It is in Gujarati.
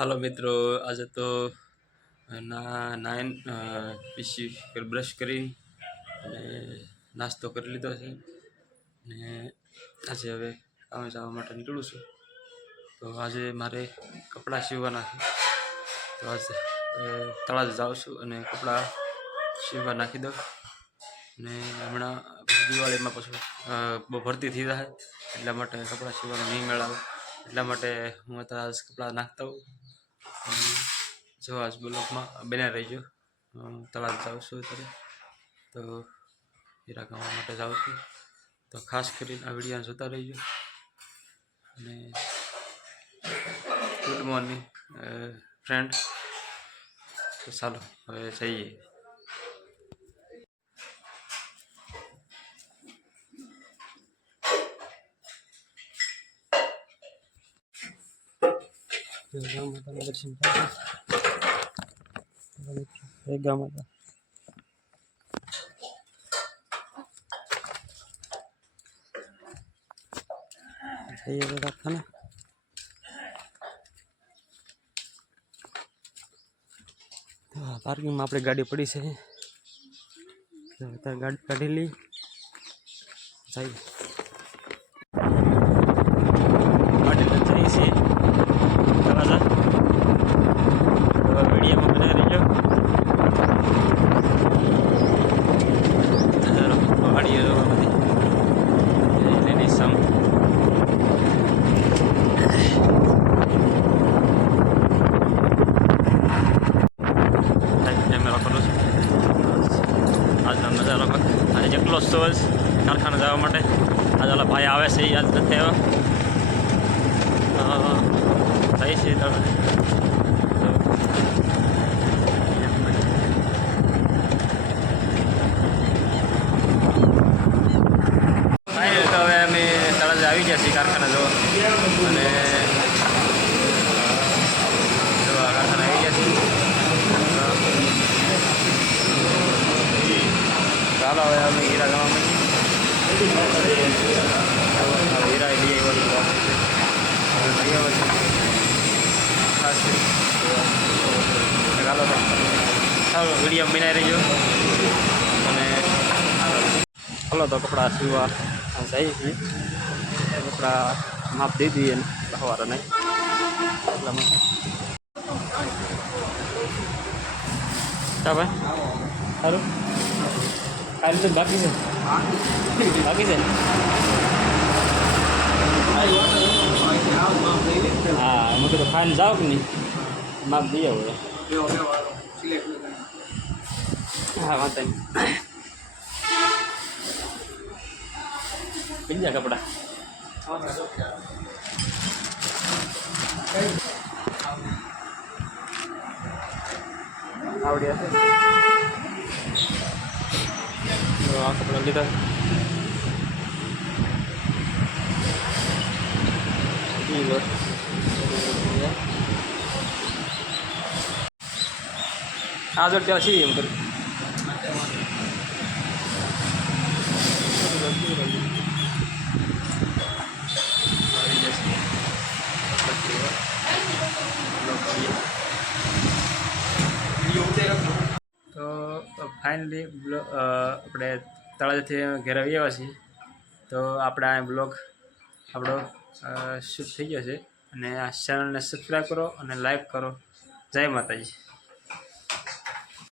હાલો મિત્રો, આજે તો ના નાઇન પીસી બ્રશ કરી અને નાસ્તો કરી લીધો છે. અને આજે હવે કામે જવા માટે નીકળું છું. તો આજે મારે કપડાં સીવવાના છે. તો આજે તળાજ જાઉં છું અને કપડાં સીવવા નાખી દઉં. અને હમણાં દિવાળીમાં પછી બહુ ભરતી થઈ જાય. એટલા માટે કપડાં સીવવાનું નહીં મેળાવે. એટલા માટે હું અત્યારે કપડાં નાખતા હોઉં. જો આજ બ્લોકમાં બન્યા રહીજો. તળાવ જાઉં છું અત્યારે. તો હીરા ગામવા માટે જાઉં છું. તો ખાસ કરીને આ વીડિયો જોતા રહીજો. અને ગુડ મોર્નિંગ ફ્રેન્ડ તો ચાલો, હવે જઈએ. માતાના દર્શન. એક ગામ હતા જઈએ તો રાખતા ને પાર્કિંગમાં આપણે ગાડી પડી છે તો અત્યારે ગાડી કાઢી લઈ જઈએ ગાડી લઈને જઈએ છીએ તળાજા તો વિડીયોમાં બને રહીજો નજારો પહાડીઓ જોવા બધી લીલી સમ કેમેરા કરું છું આજનો નજારો આજે જ કારખાને જવા માટે. આજે ઓલા ભાઈ આવે છે આજ નથી આવ્યો. થઈ છે હવે અમે તળાજે આવી ગયા છીએ કારખાના જો અને જો આ કારખાના આવી ગયા છીએ ચાલો હવે અમે હીરા ગામમાં હીરા લઈ છે ખાસ ચાલો સારું વીડિયો બનાવી રહેજો અને ચાલો તો કપડાં સીવવા જઈએ છીએ કપડાં માપ દઈ દઈએ સવારે નહીં એટલા માટે ચા ભાઈ સારું કાલે તો બાકી છે બાકી છે હા મેં કીધું ખાઈને જાઓ કે નહીં માપ દઈએ હવે હા વાંધો નહીં બીજા કપડા આવડ્યા છે આ કપડા લીધા ઈ આ જો ત્યાં છીએ એમ કરી તો ફાઇનલી આપણે તળાજાથી ઘેર આવી આવ્યા છીએ. તો આપણે આ બ્લોગ આપણો શૂટ થઈ ગયો છે. અને આ ચેનલને સબસ્ક્રાઈબ કરો અને લાઈક કરો. જય માતાજી.